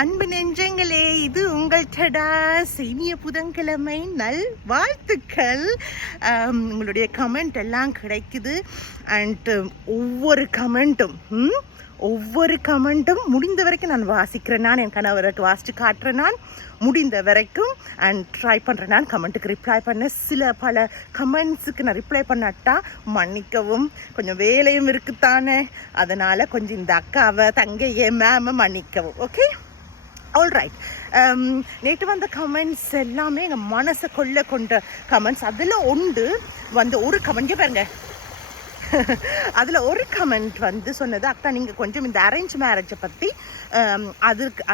அன்பு நெஞ்சங்களே, இது உங்கள் டடாஸ். இனிய புதன்கிழமை நல் வாழ்த்துக்கள். உங்களுடைய கமெண்ட் எல்லாம் கிடைக்குது. அண்ட் ஒவ்வொரு கமெண்ட்டும் முடிந்த வரைக்கும் நான் வாசிக்கிறேன். நான் என் கணவருக்கு வாசித்து காட்டுறேன். நான் முடிந்த வரைக்கும் அண்ட் ட்ரை பண்ணுறேன். நான் கமெண்ட்டுக்கு ரிப்ளை பண்ண பல கமெண்ட்ஸுக்கு நான் ரிப்ளை பண்ணாட்டா மன்னிக்கவும். கொஞ்சம் வேலையும் இருக்குத்தானே, அதனால் கொஞ்சம் இந்த அக்காவை தங்கையை மேமை மன்னிக்கவும். Okay, alright. நேற்று வந்த கமெண்ட்ஸ் எல்லாமே எங்கள் மனசை கொண்ட கமெண்ட்ஸ். அதில் ஒரு கமெண்ட் பாருங்க. அதில் ஒரு கமெண்ட் சொன்னது, அக்கா நீங்கள் கொஞ்சம் இந்த அரேஞ்ச் மேரேஜை பற்றி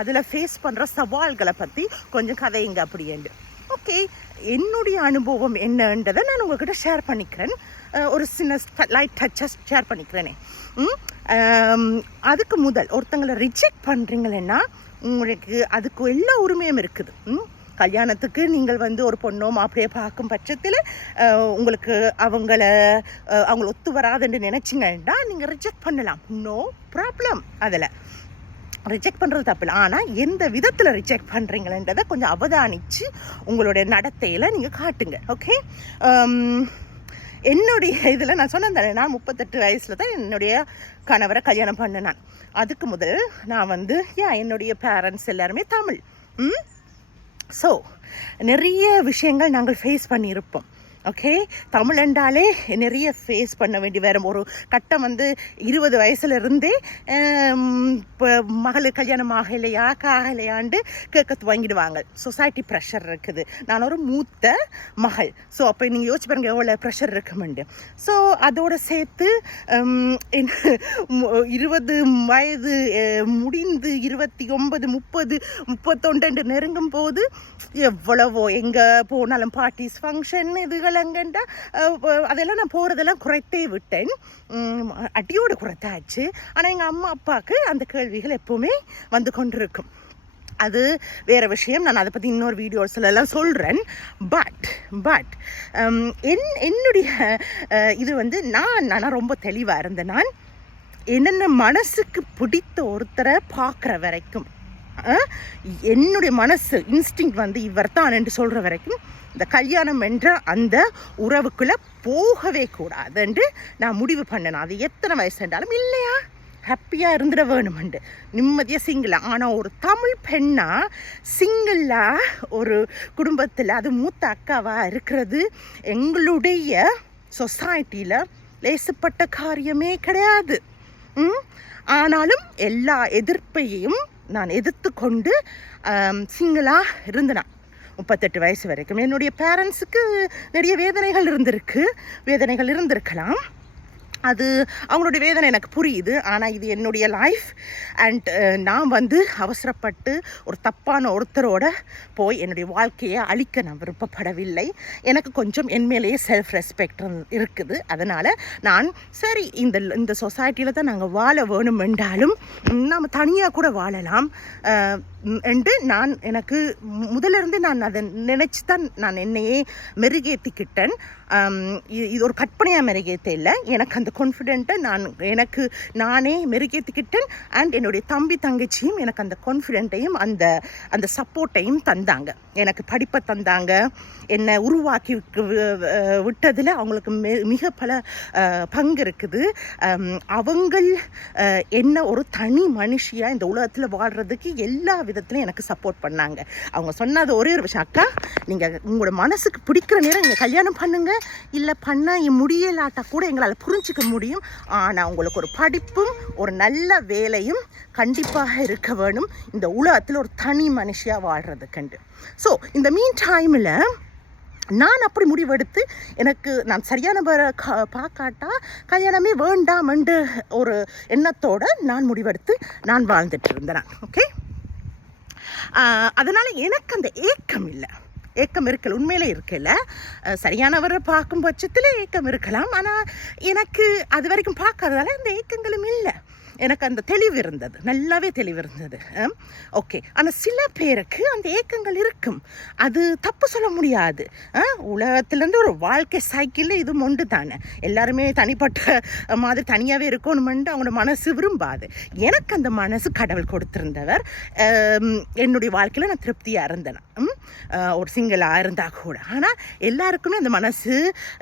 அதில் ஃபேஸ் பண்ணுற சவால்களை பற்றி கொஞ்சம் கதையுங்க அப்படின்ட்டு. ஓகே, என்னுடைய அனுபவம் என்னன்றதை நான் உங்கள்கிட்ட ஷேர் பண்ணிக்கிறேன். ஒரு சின்ன லைட் டச்சஸ் ஷேர் பண்ணிக்கிறேனே. அதுக்கு முதல் ஒருத்தங்களை ரிஜெக்ட் பண்ணுறீங்களேன்னா உங்களுக்கு அதுக்கு எல்லா உரிமையும் இருக்குது. கல்யாணத்துக்கு நீங்கள் ஒரு பொண்ணோ மாப்பிளையை பார்க்கும் பட்சத்தில் உங்களுக்கு அவங்கள ஒத்து வராதுன்னு நினச்சிங்கன்னா நீங்கள் ரிஜெக்ட் பண்ணலாம். No problem. அதில் ரிஜெக்ட் பண்ணுறது தப்பு இல்லை. ஆனால் எந்த விதத்தில் ரிஜெக்ட் பண்ணுறீங்களன்றதை கொஞ்சம் அவதானித்து உங்களுடைய நடத்தையில் நீங்கள் காட்டுங்க. ஓகே, என்னுடைய இதில் நான் சொன்னேன் தானே, நான் 38 வயசில் தான் என்னுடைய கணவரை கல்யாணம் பண்ணேன். அதுக்கு முதல் நான் என்னுடைய பேரண்ட்ஸ் எல்லாருமே தமிழ். ஸோ நிறைய விஷயங்கள் நாங்கள் ஃபேஸ் பண்ணியிருப்போம். ஓகே, தமிழ் என்றாலே நிறைய ஃபேஸ் பண்ண வேண்டி வேறு ஒரு கட்டம் 20 வயசுலேருந்தே இப்போ மகளுக்கு கல்யாணம் ஆகலையாண்டு கேட்க துவங்கிடுவாங்க. சொசைட்டி ப்ரெஷர் இருக்குது. நான் ஒரு மூத்த மகள். ஸோ அப்போ நீங்கள் யோசிச்சு பாருங்க எவ்வளோ ப்ரெஷர் இருக்குமெண்டு. ஸோ அதோடு சேர்த்து 20 வயது முடிந்து 29, 30, 31 நெருங்கும் போது எவ்வளவோ எங்கே போனாலும் பார்ட்டிஸ், ஃபங்க்ஷன், இதுகள் அங்கண்டா அதெல்லாம் நான் போகிறதெல்லாம் குறைத்தே விட்டேன். அடியோடு குறைத்தாச்சு. ஆனால் எங்கள் அம்மா அப்பாவுக்கு அந்த கேள்விகள் எப்போவுமே கொண்டிருக்கும். அது வேறு விஷயம். நான் அதை பற்றி இன்னொரு வீடியோஸ்லாம் சொல்கிறேன். பட் என்னுடைய இது நான் ரொம்ப தெளிவாக இருந்தேன். நான் என்னென்ன மனசுக்கு பிடித்த ஒருத்தரை பார்க்குற வரைக்கும், என்னுடைய மனசு இன்ஸ்டிங் இவர் தான் என்று சொல்கிற வரைக்கும் இந்த கல்யாணம் என்ற அந்த உறவுக்குள்ளே போகவே கூடாதுன்று நான் முடிவு பண்ணேன். அது எத்தனை வயசு என்றாலும் இல்லையா, ஹாப்பியாக இருந்துட வேணுமெண்டு, நிம்மதியாக சிங்கிளாக. ஆனால் ஒரு தமிழ் பெண்ணாக சிங்கிளாக ஒரு குடும்பத்தில் அது மூத்த அக்காவாக இருக்கிறது எங்களுடைய சொசைட்டியில் லேசுப்பட்ட காரியமே கிடையாது. ஆனாலும் எல்லா எதிர்ப்பையும் நான் எதிர்த்து கொண்டு சிங்கிளாக இருந்தேன் 38 வயசு வரைக்கும். என்னுடைய பேரண்ட்ஸுக்கு நிறைய வேதனைகள் இருந்திருக்கலாம். அது அவங்களுடைய வேதனை எனக்கு புரியுது. ஆனால் இது என்னுடைய லைஃப். அண்ட் நான் அவசரப்பட்டு ஒரு தப்பான ஒருத்தரோட போய் என்னுடைய வாழ்க்கையை அழிக்க நான் விருப்பப்படவில்லை. எனக்கு கொஞ்சம் என் மேலேயே செல்ஃப் ரெஸ்பெக்ட் இருக்குது. அதனால் நான் சரி இந்த சொசைட்டியில் தான் நாங்கள் வாழ வேணும் என்றாலும் நாம் தனியாக கூட வாழலாம் என்று எனக்கு முதலிருந்து நான் அதை நினச்சி தான் நான் என்னையே மெருகேற்றிக்கிட்டேன். இது ஒரு கற்பனையாக மெருகேற்ற இல்லை. எனக்கு அந்த கான்ஃபிடென்ட்டை நானே மெருகேற்றிக்கிட்டேன். அண்ட் என்னுடைய தம்பி தங்கச்சியும் எனக்கு அந்த கான்ஃபிடென்ட்டையும் அந்த சப்போர்ட்டையும் தந்தாங்க. எனக்கு படிப்பை தந்தாங்க. என்னை உருவாக்கி விட்டதில் அவங்களுக்கு மிக பல பங்கு இருக்குது. அவங்கள் என்ன ஒரு தனி மனுஷியாக இந்த உலகத்தில் வாழ்கிறதுக்கு எல்லா விதத்துலையும் எனக்கு சப்போர்ட் பண்ணாங்க. அவங்க சொன்னது ஒரே ஒரு விஷயம், அக்கா நீங்கள் உங்களோட மனசுக்கு பிடிக்கிற நேரம் நீங்கள் கல்யாணம் பண்ணுங்க, இல்லை பண்ண முடியலாட்டா கூட எங்களால் புரிஞ்சிக்க முடியும். ஆனால் உங்களுக்கு ஒரு படிப்பும் ஒரு நல்ல வேலையும் கண்டிப்பாக இருக்க வேணும் இந்த உலகத்தில் ஒரு தனி மனுஷியாக வாழ்கிறதுக்குண்டு. ஸோ இந்த மீன் டைமில் நான் அப்படி முடிவெடுத்து நான் சரியான பார்க்காட்டா கல்யாணமே வேண்டாம் என்று ஒரு எண்ணத்தோடு நான் முடிவெடுத்து நான் வாழ்ந்துட்டு இருந்தேன். ஓகே, அதனால் எனக்கு அந்த ஏக்கம் இருக்கல, உண்மையிலே இருக்கல. சரியானவரை பார்க்கும் பட்சத்தில் ஏக்கம் இருக்கலாம். ஆனால் எனக்கு அது வரைக்கும் பார்க்காததால அந்த ஏக்கங்களும் இல்லை. எனக்கு அந்த தெளிவு இருந்தது, நல்லாவே தெளிவு இருந்தது. ஓகே, ஆனால் சில பேருக்கு அந்த ஏக்கங்கள் இருக்கும், அது தப்பு சொல்ல முடியாது. உலகத்துலேருந்து ஒரு வாழ்க்கை சைக்கிளில் இது ஒன்று தானே. எல்லாருமே தனிப்பட்ட மாதிரி தனியாகவே இருக்கணுமென்று அவங்களோட மனசு விரும்பாது. எனக்கு அந்த மனசு கடவுள் கொடுத்துருந்தவர். என்னுடைய வாழ்க்கையில் நான் திருப்தியாக இருந்தேன், ஒரு சிங்கிளாக இருந்தால் கூட. ஆனால் எல்லாருக்குமே அந்த மனசு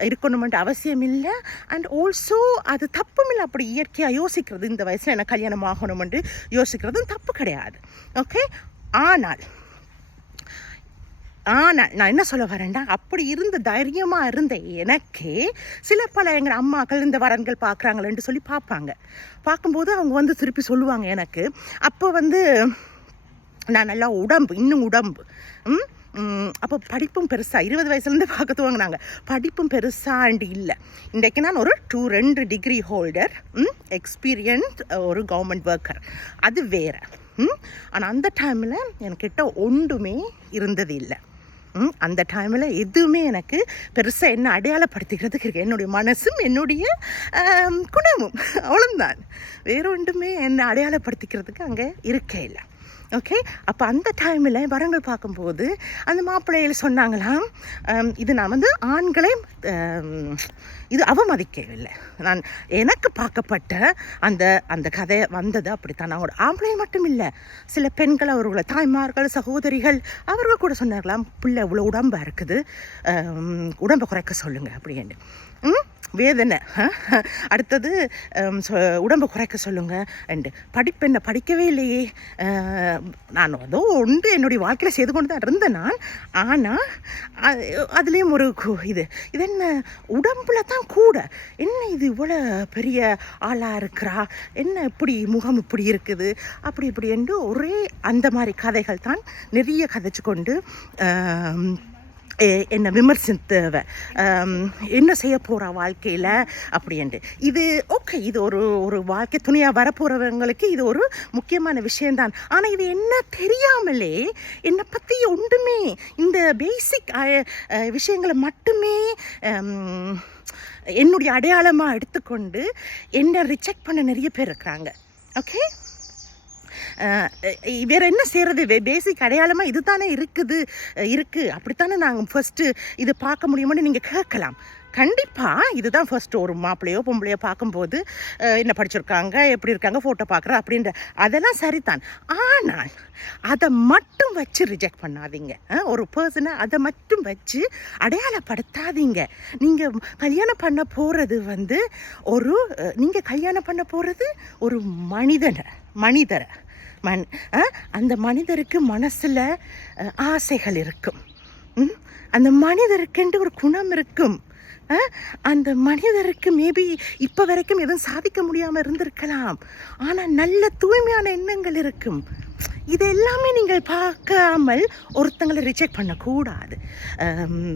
இருக்கணுமென்ற அவசியம் இல்லை. அண்ட் ஆல்சோ அது தப்பும் இல்லை. அப்படி இயற்கையாக யோசிக்கிறது, இந்த வயசில் எனக்கு கல்யாணம் ஆகணும் என்று யோசிக்கிறதும் தப்பு கிடையாது. ஓகே, ஆனால் நான் என்ன சொல்ல வரேன்டா, அப்படி இருந்த தைரியமாக இருந்த எனக்கே பல எங்கள் அம்மாக்கள் இந்த வரன்கள் பார்க்குறாங்களேன்னு சொல்லி பார்க்கும்போது அவங்க திருப்பி சொல்லுவாங்க எனக்கு. அப்போ நான் நல்லா இன்னும் உடம்பு அப்போ படிப்பும் பெருசாக 20 வயசுலேருந்து பார்க்க துவங்கினாங்க. படிப்பும் பெருசாக இல்லை. இன்றைக்கு நான் ஒரு 2 டிகிரி ஹோல்டர், எக்ஸ்பீரியன்ஸ் ஒரு கவர்மெண்ட் ஒர்க்கர், அது வேறு. ஆனால் அந்த டைமில் என்கிட்ட ஒன்றுமே இருந்தது இல்லை. அந்த டைமில் எதுவுமே எனக்கு பெருசாக என்ன அடையாளப்படுத்திக்கிறதுக்கு இருக்கு, என்னுடைய மனசும் என்னுடைய குணமும், அவ்வளோதான். வேறு ஒன்றுமே என்னை அடையாளப்படுத்திக்கிறதுக்கு அங்கே இருக்கே இல்லை. ஓகே, அப்போ அந்த டைமில் வரங்கள் பார்க்கும்போது அந்த மாப்பிள்ளைகள் சொன்னாங்களாம், இது நான் ஆண்களை இது அவமதிக்கவில்லை, நான் எனக்கு பார்க்கப்பட்ட அந்த கதை வந்தது அப்படித்தான். அவங்களோட ஆம்பளை மட்டும் இல்லை, சில பெண்கள், அவர்களோட தாய்மார்கள், சகோதரிகள், அவர்கள் கூட சொன்னார்களாம், பிள்ளை இவ்வளோ உடம்பாக இருக்குது, உடம்பை குறைக்க சொல்லுங்கள் அப்படின்னு. வேதனை. அடுத்தது உடம்பை குறைக்க சொல்லுங்க அண்டு படிப்பு என்ன படிக்கவே இல்லையே. நான் ஒன்று என்னுடைய வாழ்க்கையில் செய்து கொண்டு தான் இருந்தேன் நான். ஆனால் அதுலேயும் ஒரு இது என்ன உடம்புல தான் கூட என்ன இது இவ்வளோ பெரிய ஆளாக இருக்கிறா, என்ன இப்படி முகம் இப்படி இருக்குது, அப்படி என்று ஒரே அந்த மாதிரி கதைகள் தான் நிறைய கதைச்சு கொண்டு என்னை விமர்சித்தவ, என்ன செய்ய போகிறா வாழ்க்கையில் அப்படின்ட்டு. இது ஓகே, இது ஒரு வாழ்க்கை துணையாக வரப்போகிறவங்களுக்கு இது ஒரு முக்கியமான விஷயந்தான். ஆனால் இது என்ன தெரியாமலே என்னை பற்றி ஒன்றுமே இந்த பேசிக் விஷயங்களை மட்டுமே என்னுடைய அடையாளமாக எடுத்துக்கொண்டு என்னை ரிஜெக்ட் பண்ண நிறைய பேர் இருக்கிறாங்க. ஓகே, வேறு என்ன செய்கிறது, பேசிக் அடையாளமாக இது தானே இருக்குது, அப்படித்தானே நாங்கள் ஃபஸ்ட்டு இது பார்க்க முடியுமோன்னு நீங்கள் கேட்கலாம். கண்டிப்பாக இதுதான் ஃபஸ்ட்டு. ஒரு மாப்பிள்ளையோ பொம்பளையோ பார்க்கும்போது என்ன படிச்சிருக்காங்க, எப்படி இருக்காங்க, ஃபோட்டோ பார்க்குற அப்படின்ற அதெல்லாம் சரிதான். ஆனால் அதை மட்டும் வச்சு ரிஜெக்ட் பண்ணாதீங்க. ஒரு பர்சனை அதை மட்டும் வச்சு அடையாளப்படுத்தாதீங்க. நீங்கள் கல்யாணம் பண்ண போகிறது நீங்கள் கல்யாணம் பண்ண போகிறது ஒரு மனிதரை அந்த மனிதருக்கு மனசில் ஆசைகள் இருக்கும், அந்த மனிதருக்கென்று ஒரு குணம் இருக்கும், அந்த மனிதருக்கு மேபி இப்போ வரைக்கும் எதுவும் சாதிக்க முடியாமல் இருந்திருக்கலாம், ஆனால் நல்ல தூய்மையான எண்ணங்கள் இருக்கும். இது எல்லாமே நீங்கள் பார்க்காமல் ஒருத்தங்களை ரிஜெக்ட் பண்ணக்கூடாது.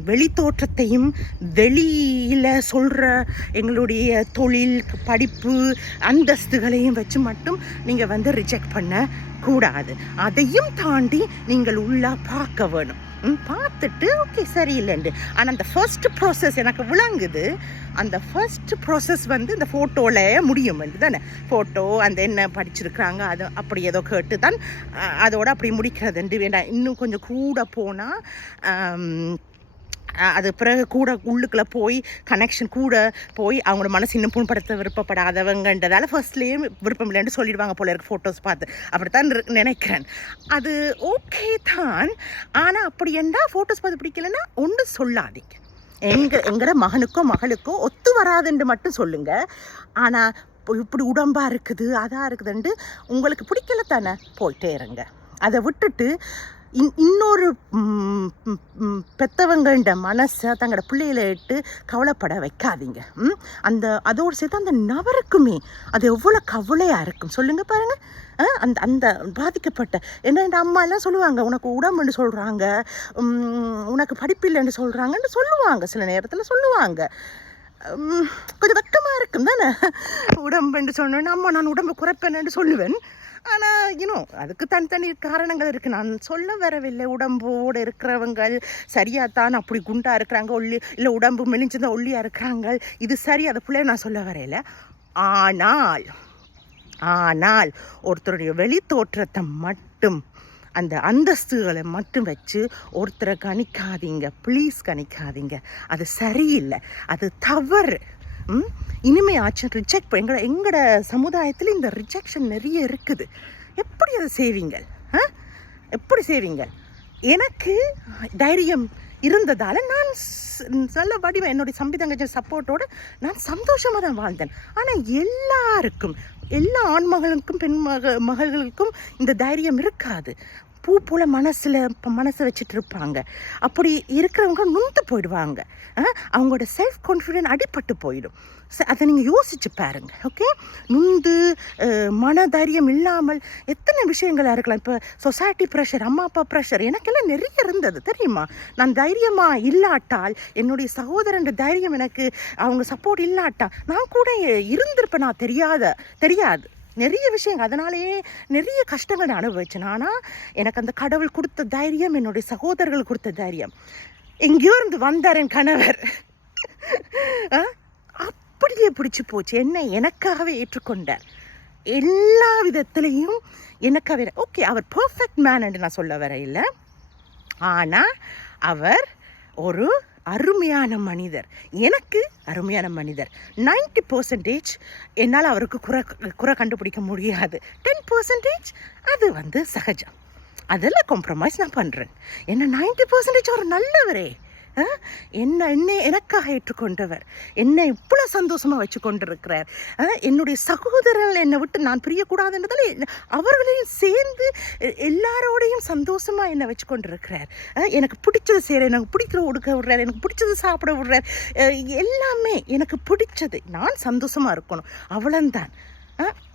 வெளி தோற்றத்தையும் வெளியில் சொல்கிற எங்களுடைய தொழில், படிப்பு, அந்தஸ்துகளையும் வச்சு மட்டும் நீங்கள் ரிஜெக்ட் பண்ணக்கூடாது. அதையும் தாண்டி நீங்கள் உள்ளே பார்க்க வேணும். பார்த்துட்டு ஓகே சரியில்லைண்டு. ஆனால் அந்த ஃபர்ஸ்ட் ப்ராசஸ் எனக்கு விளங்குது. அந்த ஃபர்ஸ்ட் ப்ராசஸ் இந்த ஃபோட்டோவில் முடியும் தானே. ஃபோட்டோ அந்த என்ன படிச்சிருக்கிறாங்க அது அப்படி ஏதோ கேட்டு தான் அதோட அப்படி முடிக்கிறதுண்டு. வேண்டாம், இன்னும் கொஞ்சம் கூட போனால் அது பிறகு கூட உள்ளுக்குள்ளே போய் கனெக்ஷன் கூட போய் அவங்களோட மனசு இன்னும் புண்படுத்த விருப்பப்படாதவங்கன்றதால ஃபர்ஸ்ட்லேயே விருப்பம் இல்லைன்னு சொல்லிடுவாங்க போல இருக்கு ஃபோட்டோஸ் பார்த்து. அப்படித்தான் நினைக்கிறேன். அது ஓகே தான். ஆனால் அப்படி என்ன ஃபோட்டோஸ் பார்த்து பிடிக்கலன்னா ஒன்று சொல்லாதீங்க. எங்களோட மகனுக்கோ ஒத்து வராதுன்னு மட்டும் சொல்லுங்கள். ஆனால் இப்படி உடம்பாக இருக்குது அதாக இருக்குதுன்ட்டு உங்களுக்கு பிடிக்கல தானே போயிட்டே இருங்க. அதை விட்டுட்டு இன்னொரு பெற்றவங்கள்ட மனசை தங்களோட பிள்ளைகளை இட்டு கவலைப்பட வைக்காதீங்க. அதோடு சேர்த்து அந்த நபருக்குமே அது எவ்வளோ கவலையாக இருக்கும் சொல்லுங்கள் பாருங்கள். அந்த பாதிக்கப்பட்ட என் அம்மா எல்லாம் சொல்லுவாங்க, உனக்கு உடம்புன்னு சொல்கிறாங்க, உனக்கு படிப்பு இல்லைன்னு சொல்கிறாங்கன்னு சொல்லுவாங்க, சில நேரத்தில் சொல்லுவாங்க. கொஞ்சம் வெக்கமாக இருக்கும் தானே. உடம்புன்னு சொன்னோன்னு அம்மா நான் உடம்பு குறைப்பேன்னு சொல்லுவேன். ஆனால் அதுக்கு தனித்தனி காரணங்கள் இருக்குது. நான் சொல்ல வரவில்லை உடம்போடு இருக்கிறவங்க சரியாகத்தான் அப்படி குண்டாக இருக்கிறாங்க, இல்லை உடம்பு மெலிஞ்சுதான் ஒல்லியாக இருக்கிறாங்க, இது சரி, அதை பிள்ளைய நான் சொல்ல வரையில. ஆனால் ஆனால் ஒருத்தருடைய வெளி தோற்றத்தை மட்டும், அந்த அந்தஸ்துகளை மட்டும் வச்சு ஒருத்தரை கணிக்காதீங்க, ப்ளீஸ் கணிக்காதீங்க. அது சரியில்லை, அது தவறு. இனிமே ஆச்சு ரிஜெக்ட் எங்களோட சமுதாயத்தில் இந்த ரிஜெக்ஷன் நிறைய இருக்குது. எப்படி அதை செய்வீங்க? எப்படி செய்வீங்க? எனக்கு தைரியம் இருந்ததால் நான் நல்ல வடிவம் என்னுடைய தங்கச்சி சப்போர்ட்டோடு நான் சந்தோஷமாக தான் வாழ்ந்தேன். ஆனால் எல்லாருக்கும், எல்லா ஆண்மகளுக்கும் மகள்களுக்கும் இந்த தைரியம் இருக்காது. பூ போல் மனசை வச்சுட்டு இருப்பாங்க. அப்படி இருக்கிறவங்க நொந்து போயிடுவாங்க. அவங்களோட செல்ஃப் கான்ஃபிடென்ட் அடிபட்டு போயிடும். அதை நீங்கள் யோசிச்சு பாருங்க. ஓகே, நொந்து மனதைரியம் இல்லாமல் எத்தனை விஷயங்களாக இருக்கலாம். இப்போ சொசைட்டி ப்ரெஷர், அம்மா அப்பா ப்ரெஷர் எனக்கெல்லாம் நிறைய இருந்தது தெரியுமா. நான் தைரியமாக இல்லாட்டால், என்னுடைய சகோதரன் தைரியம் எனக்கு அவங்க சப்போர்ட் இல்லாட்டா நான் கூட இருந்திருப்பேன். நான் தெரியாது நிறைய விஷயங்கள். அதனாலேயே நிறைய கஷ்டங்கள் நான் அனுபவிச்சேன். ஆனால் எனக்கு அந்த கடவுள் கொடுத்த தைரியம், என்னுடைய சகோதரர்கள் கொடுத்த தைரியம். எங்கேயோ இருந்து வந்தார் என் கணவர், அப்படியே பிடிச்சி போச்சு. என்னை எனக்காகவே ஏற்றுக்கொண்டார் எல்லா விதத்துலேயும் எனக்காகவே. ஓகே, அவர் பர்ஃபெக்ட் மேன் என்று நான் சொல்ல வர இல்லை, ஆனால் அவர் ஒரு அருமையான மனிதர், எனக்கு அருமையான மனிதர். 90% என்னால் அவருக்கு குறை கண்டுபிடிக்க முடியாது. 10% அது சகஜம். அதெல்லாம் காம்ப்ரமைஸ் நான் பண்ணுறேன். என்ன 90% ஒரு நல்லவரே, எனக்காக ஏற்றுக்கொண்டவர், என்னை இவ்வளோ சந்தோஷமாக வச்சு கொண்டிருக்கிறார். என்னுடைய சகோதரர்கள் என்னை விட்டு நான் பிரியக்கூடாதுன்றதால அவர்களையும் சேர்ந்து எல்லாரோடையும் சந்தோஷமாக என்னை வச்சு கொண்டிருக்கிறார். எனக்கு பிடிச்சது செய்கிறார், எனக்கு பிடிக்கிற உடுக்க விடுறார், எனக்கு பிடிச்சது சாப்பிட விடுறார். எல்லாமே எனக்கு பிடிச்சது, நான் சந்தோஷமாக இருக்கணும், அவ்வளோந்தான்.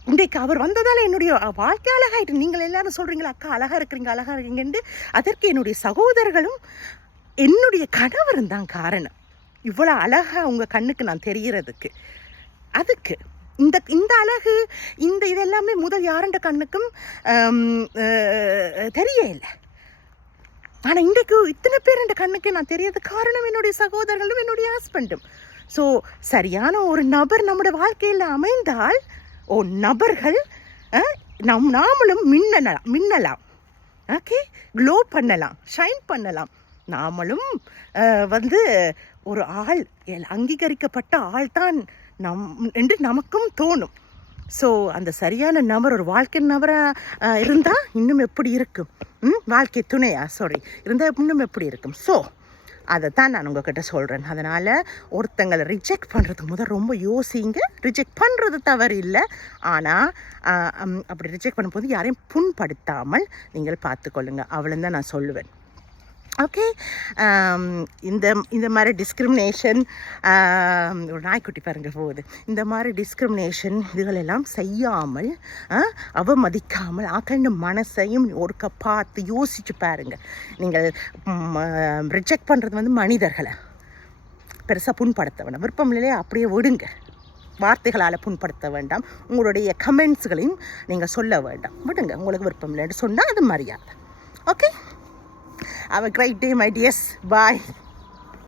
இன்றைக்கு அவர் வந்ததால் என்னுடைய வாழ்க்கை அழகாயிட்டு. நீங்கள் எல்லாரும் சொல்கிறீங்களா அக்கா அழகாக இருக்கீங்கன்ட்டு. அதற்கு என்னுடைய சகோதரர்களும் என்னுடைய கணவரும் தான் காரணம். இவ்வளோ அழகாக உங்கள் கண்ணுக்கு நான் தெரிகிறதுக்கு. அதுக்கு இந்த அழகு, இதெல்லாமே முதல் யாருன்ற கண்ணுக்கும் தெரிய இல்லை. ஆனால் இன்றைக்கு இத்தனை பேர் என்ற கண்ணுக்கு நான் தெரியறது காரணம் என்னுடைய சகோதரர்களும் என்னுடைய ஹஸ்பண்டும். ஸோ சரியான ஒரு நபர் நம்முடைய வாழ்க்கையில் அமைந்தால் நபர்கள் நாமளும் மின்னலாம். ஓகே, க்ளோ பண்ணலாம், ஷைன் பண்ணலாம். நாமளும் ஒரு ஆள், அங்கீகரிக்கப்பட்ட ஆள் தான் என்று நமக்கும் தோணும். ஸோ அந்த சரியான நபர், ஒரு வாழ்க்கை நபராக இருந்தால் இன்னும் எப்படி இருக்கும், வாழ்க்கை துணையா இருந்தால் இன்னும் எப்படி இருக்கும். ஸோ அதை தான் நான் உங்ககிட்ட சொல்கிறேன். அதனால் ஒருத்தங்களை ரிஜெக்ட் பண்ணுறதுக்கு ரொம்ப யோசிங்க. ரிஜெக்ட் பண்ணுறது தவறு இல்லை, ஆனால் அப்படி ரிஜெக்ட் பண்ணும்போது யாரையும் புண்படுத்தாமல் நீங்கள் பார்த்துக்கொள்ளுங்க. அவ்வளோ தான் நான் சொல்லுவேன். ஓகே, இந்த மாதிரி டிஸ்கிரிமினேஷன், ஒரு நாய்க்குட்டி பாருங்க போகுது, இந்த மாதிரி டிஸ்கிரிமினேஷன் இதுகளெல்லாம் செய்யாமல், அவமதிக்காமல் ஆக்கண்ட மனசையும் ஒருக்க பார்த்து யோசிச்சு பாருங்க. நீங்கள் ரிஜெக்ட் பண்ணுறது மனிதர்களை பெருசாக புண்படுத்த வேண்டாம். விருப்பம் இல்லையே அப்படியே விடுங்க. வார்த்தைகளால் புண்படுத்த வேண்டாம். உங்களுடைய கமெண்ட்ஸ்களையும் நீங்கள் சொல்ல வேண்டாம், விடுங்க. உங்களுக்கு விருப்பம் இல்லைன்னு சொன்னால் அது மரியாதை. Okay, have a great day, my dears. Bye.